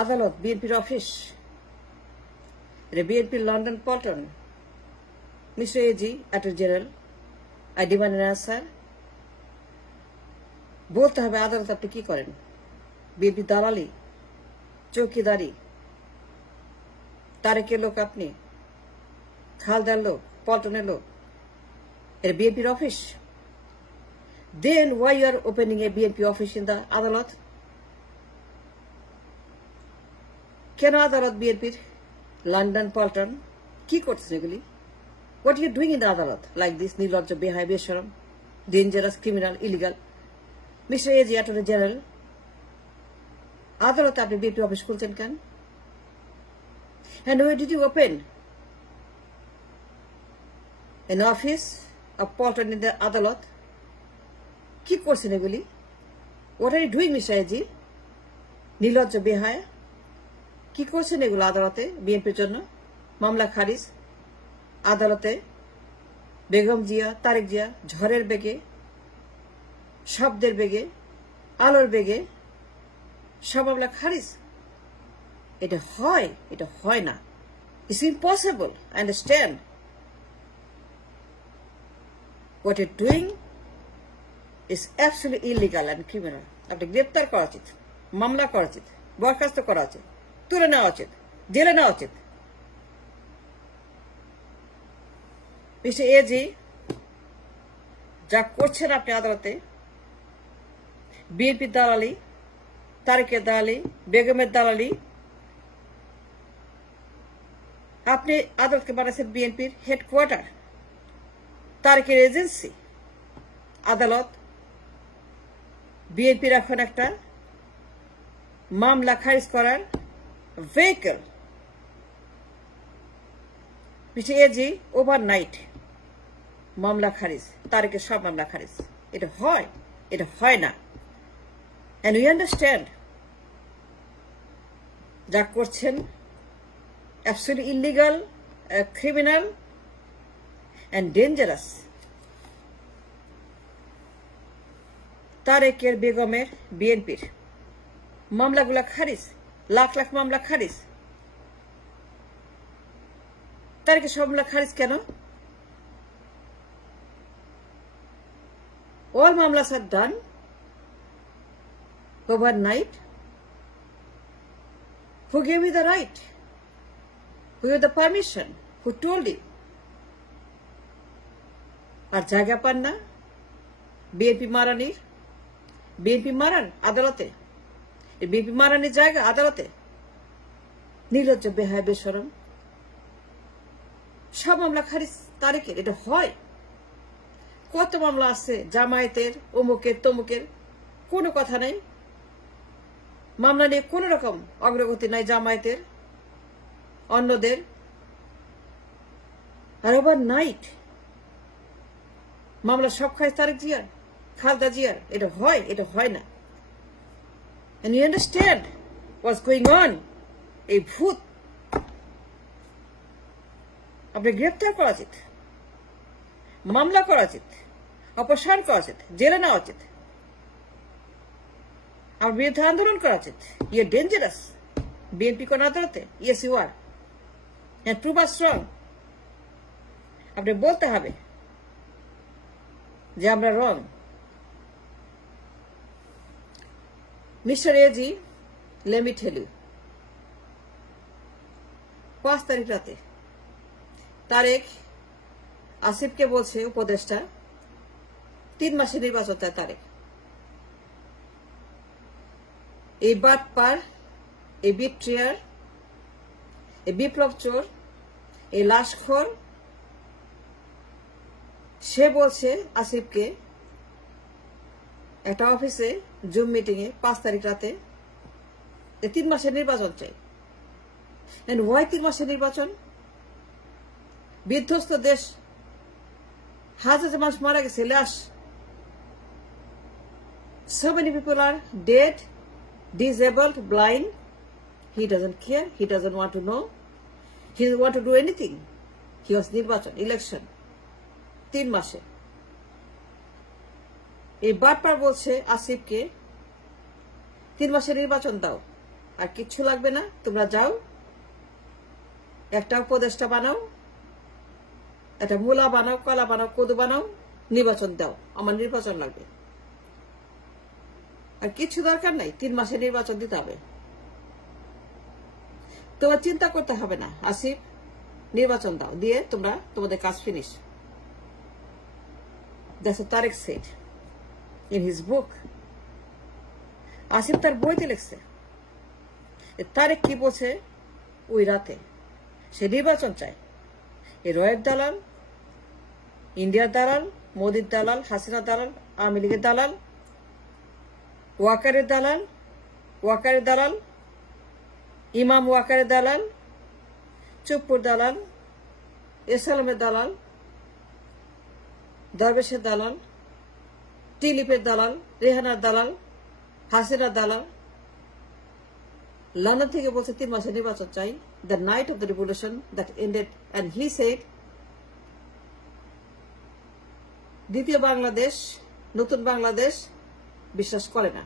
আদালত বিএনপির অফিস, বিএনপির London Paltan. Mister AG, attorney general, I demand an answer. বলতে হবে আদালত আপনি কি করেন? বিএনপি দালালি, চৌকিদারি, তারেকের লোক আপনি, খালদার লোক, পল্টনের লোক, এটা বিএনপির office. Then why you are opening a BNP office in the আদালত? কেন আদালত বিএনপির লন্ডন পল্টন? কি করছেন এগুলি? What are you doing in the আদালত? Like this নির্লজ্জ, বেহায়া, বেশরম, dangerous, criminal, illegal. Mister AG, attorney general, আদালতে আপনি বিএনপি অফিস খুলছেন কেন? And where did you open an office of Polton in the আদালত? কি করছেন এগুলি? What are you doing, mister AG? নির্লজ্জ, বেহায়া, কি করছেন এগুলো আদালতে বিএনপির জন্য? মামলা খারিজ আদালতে, বেগম জিয়া, তারেক জিয়া, ঝড়ের বেগে, শব্দের বেগে, আলোর বেগে সব মামলা খারিজ। এটা হয়? এটা হয় না। It's impossible. I understand. What you're doing is absolutely illegal and criminal. আপনি গ্রেপ্তার করা উচিত, মামলা করা উচিত, বরখাস্ত করা উচিত, তুলে নেওয়া উচিত, জেলে নেওয়া উচিত। মিস্টার এজি, যা করছেন আপনি আদালতে, বিএনপির দালালি, তারেকের দালালি, বেগমের দালালি, আপনি আদালতকে বানাচ্ছেন বিএনপির হেডকোয়ার্টার, তারেকের এজেন্সি। আদালত বিএনপির এখন একটা মামলা খারিজ করার ভেহিকল। মিস্টার এজি, ওভারনাইট মামলা খারিজ, তারেকের সব মামলা খারিজ। এটা হয়? এটা হয় না। And we understand যা করছেন absolutely illegal, criminal and dangerous. তারেকের, বেগমের, বিএনপির মামলাগুলা খারিজ, লাখ লাখ মামলা খারিজ। তারেকের সব মামলা খারিজ কেন? All মামলাs are done overnight. Who gave you the right? Who gave the permission? Who told you? আর জায়গা পান না বিএনপি মারানির? বিএনপি মারান আদালতে, বিএনপি মারানির জায়গা আদালতে। নির্লজ্জ, বেহায়া, বেশরম, সব মামলা খারিজ তারেকের। এটা হয়? কত মামলা আছে জামায়াতের, অমুকের, তমুকের, কোনো কথা নেই। মামলা নিয়ে কোন রকম অগ্রগতি নাই জামায়াতের, অন্যদের। আর ওভার নাইট মামলা সব খায় তারেক জিয়ার, খালদা জিয়ার। এটা হয়? এটা হয় না। And you understand what's going on? এই ভূত আপনি গ্রেপ্তার করা উচিত, মামলা করা উচিত, অপসারণ করা উচিত, জেলে নেওয়া উচিত, আমার বিরুদ্ধে আন্দোলন করা উচিত। You R dangerous. বিএনপি কোন আদালতে? Yes you are, and prove us wrong. আপনি বলতে হবে যে আমরা wrong. Mister AG, let me tell you, 5 তারিখ রাতে তারেক আসিফকে বলছে, উপদেষ্টা, 3 মাসের নির্বাচন চায় তারেক। এই বাটপার, এই বিট্রিয়ার, এই বিপ্লব চোর, এই লাশখোর, সে বলছে আসিফকে একটা অফিসে জুম মিটিং এ 5 তারিখ রাতে 3 মাসের নির্বাচন চাই। এন্ড ওয়াই 3 মাসের নির্বাচন? বিধ্বস্ত দেশ, হাজার মানুষ মারা গেছে, লাশ। So many people are dead, disabled, blind. He doesn't care. He doesn't want to know. He doesn't want to do anything. He was নির্বাচন, ইলেকশন 3 মাসে। এই বাটপার বলছে আসিফকে 3 মাসের নির্বাচন দাও, আর কিচ্ছু লাগবে না, তোমরা যাও, একটা উপদেষ্টা বানাও, একটা মূলা বানাও, কলা বানাও, কদু বানাও, নির্বাচন দাও, আমার নির্বাচন লাগবে। আর কিছু দরকার নাই, 3 মাসে নির্বাচন দিতে হবে। তোমার চিন্তা করতে হবে না, আসিফ নির্বাচন দাও, দিয়ে তোমরা তোমাদের কাজ finish. That's what Tariq said in his book. Asif তার বইতে লিখছে তারেক কি বলছে ওই রাতে, সে নির্বাচন চায়। এই রয়ের দালাল, ইন্ডিয়ার দালাল, মোদির দালাল, হাসিনা দালাল, আওয়ামী লীগের দালাল, ওয়াকারের দালাল, ওয়াকারের দালাল, ইমাম ওয়াকারের দালাল, চুপ্পুর দালাল, এসালামের দালাল, দরবেশের দালাল, টিলিপের দালাল, রেহানার দালাল, হাসিনার দালাল, লন্ডন থেকে বলছে 3 মাসে নির্বাচন চাই, the night of the revolution that ended, and he said দ্বিতীয় বাংলাদেশ, নতুন বাংলাদেশ বিশ্বাস করে না।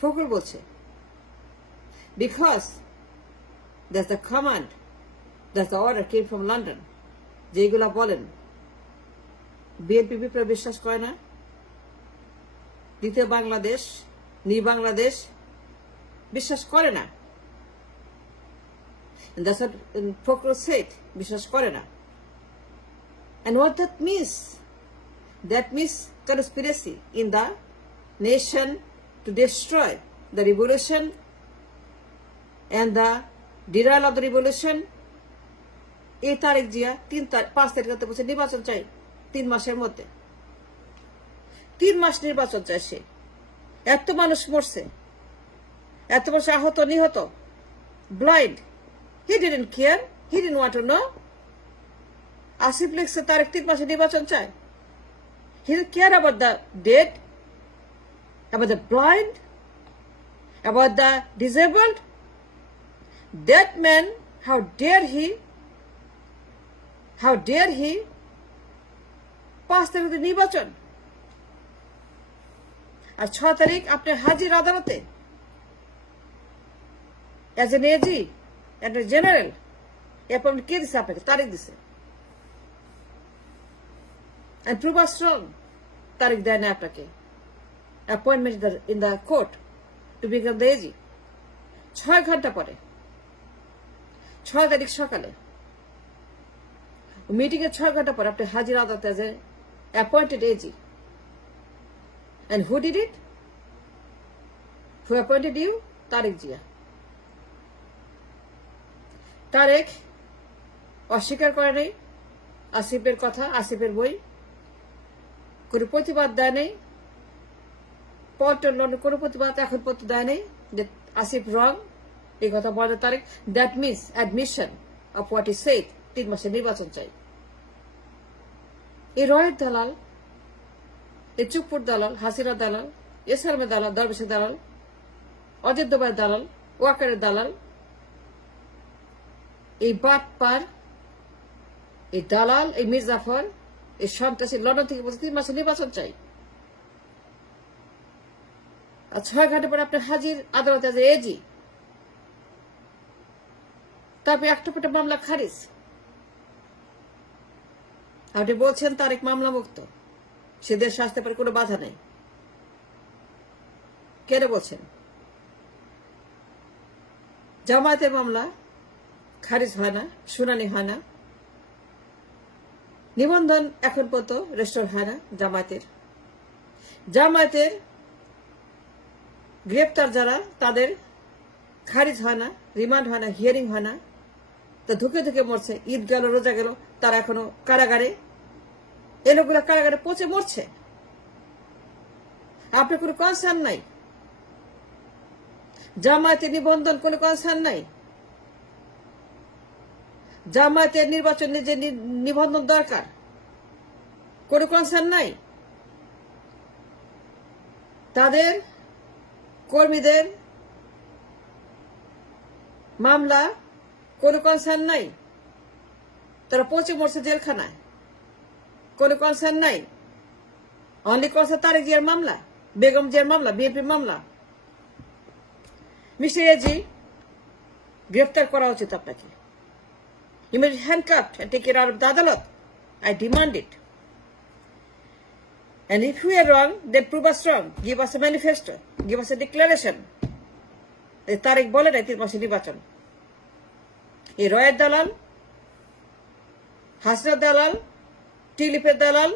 ফখরুল বলছে because that's the command, that's the order came from London, যেগুলা বলেন বিএনপি বিপ্লব বিশ্বাস করে না, দ্বিতীয় বাংলাদেশ, নিউ বাংলাদেশ বিশ্বাস করে না। That's what Fokro said, বিশ্বাস করে না। And what that means? That means conspiracy in the nation to destroy the revolution and the denial of the revolution. এই তারিখ জিয়া 5 তারিখে বলছে নির্বাচন চাই 3 মাসের মধ্যে। 3 মাস নির্বাচন চাই সে। এত মানুষ মরছে, এত মানুষ আহত নিহত, blind, he didn't care, he didn't want to know. Asif লিখছে তারিখ 3 মাসে নির্বাচন চায়। He didn't care about the dead, about the blind, about the disabled. That man, how dare he 5 তারিখে নির্বাচন, আর 6 তারিখ আপনি হাজির আদালতে এজ এন এজি, একটা জেনারেল। এরপর কে দিছে আপনাকে? তারিখ দিছে। And prove us wrong, তারিখ দেয় না আপনাকে। Appointment in the court to become the AG. 6 ঘন্টা পরে, 6 তারিখ সকালে মিটিং এর 6 ঘন্টা পরে আপনি হাজির আদালতে as a appointed AG. And who did it? Who appointed you? Tarique Zia. Tarique অস্বীকার করে নাই আসিফের কথা, আসিফের বই, কোনো প্রতিবাদ দেয় নেই, পল্টন কোনো প্রতিবাদ এখন পর্যন্ত দেয় নেই যে আসিফ রং, এই কথা বলে Tarique. That means admission of what is said, 3 মাসে নির্বাচন চাই। এই রয়ের দালাল, এই চুপ্পুর দালাল, হাসিনা দালাল, এসালামের দালাল, দরবেশের দালাল, অজিত দোভাইয়ের দালাল, ওয়াকারের দালাল, এই বাটপার, এই দালাল, এই মির্জাফর, এই সন্ত্রাসী লন্ডন থেকে বলছে 3 মাসে নির্বাচন চাই। আর 6 ঘন্টা পরে আপনার হাজির আদালতে আছে এজি। তারপরে একটা মামলা খারিজ। আপনি বলছেন তারেক মামলা মুক্ত, সে দেশে আসতে পারে, কোনো বাধা নেই। কেন বলছেন? জামায়াতের মামলা খারিজ হয় না, শুনানি হয় না, নিবন্ধন এখন পর্যন্ত রেস্টোর হয় না জামায়াতের গ্রেপ্তার যারা, তাদের খারিজ হয় না, রিমান্ড হয় না, হিয়ারিং হয় না, তো ধুকে ধুকে মরছে। ঈদ গেল, রোজা গেল, তারা এখনো কারাগারে, এই লোকগুলা কারাগারে পচে মরছে। আপনার কোনো কনসার্ন নাই, জামায়াতের নিবন্ধন কোনো কনসার্ন নাই, জামায়াতের নির্বাচনের যে নিবন্ধন দরকার কোনো কনসার্ন নাই, তাদের কর্মীদের মামলা কোনো কনসার্ন নাই, তারা পচে মরছে জেলখানায়, কোনো কনসার্ন নাই। অনলি কনসার্ন তারেক জিয়ার মামলা, বেগম জিয়ার মামলা, বিএনপির মামলা। মিস্টার এজি গ্রেফতার করা উচিত আপনাকে। You must be handcuffed and taken out of the Adalat. I demand it. And if we are wrong, then prove us wrong. Give us a manifesto. Give us a declaration. Tarique বলে না 3 মাসে নির্বাচন। এই রয়ের দালাল, হাসনার দালাল, টিলিপের দালাল,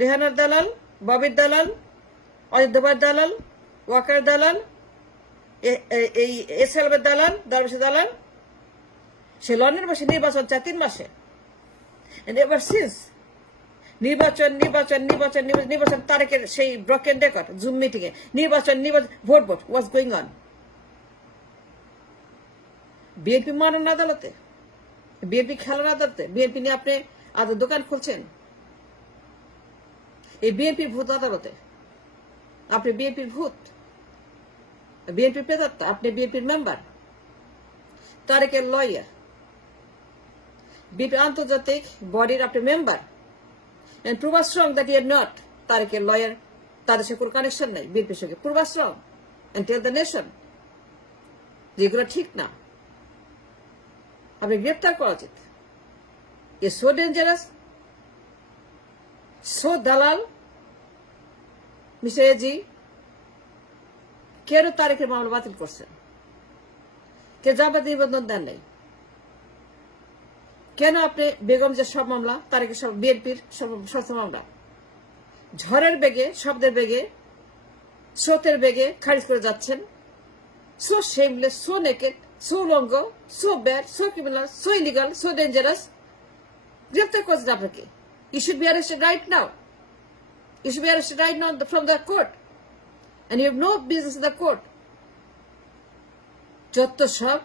রেহানার দালাল, ববির দালাল, অযোধ্যার দালাল, ওয়াকার দালাল, এই এসএলবের দালাল, দরবেশের দালাল, সে লন্ডনের বসে নির্বাচন চায় 3 মাসে। And ever since নির্বাচন তারেকের সেই ব্রকেন রেকর্ড জুম মিটিং এ নির্বাচন ভোট ওয়াজ গোয়িং অন। বিএনপি মানন আদালতে, বিএনপি খেলার আদালতে, বিএনপি নিয়ে আপনি দোকান খুলছেন। এই বিএনপি ভূত আদালতে আপনি বিএনপির ভূত, বিএনপির প্রেতাত্মা, আপনি বিএনপির মেম্বার, তারেকের লয়ার, বিএনপি আন্তর্জাতিক বডির আপনি member, and prove us wrong that you are not তারেকের লয়ার, তাদের সাথে কোনো কানেকশন নাই বিএনপির সঙ্গে। prove us wrong and tell the nation যেগুলো ঠিক না। আপনি গ্রেপ্তার করা উচিত। is so dangerous, so দালাল মিস্টার এজি। কেন তারেকের মামলা বাতিল করছেন? কে জামায়াত নিবন্ধন দেন নাই? কেন আপনি বেগম যে সব মামলা, তারেকের সব, বিএনপির সমস্ত মামলা ঝড়ের বেগে, শব্দের বেগে, স্রোতের বেগে খারিজ করে যাচ্ছেন? So shameless, so naked, so long, so bad, so criminal, so illegal, so dangerous. গ্রেফতার করছেন আপনাকে। You should be arrested right now. You should be arrested right now from the court, and you have no business in the court. যত সব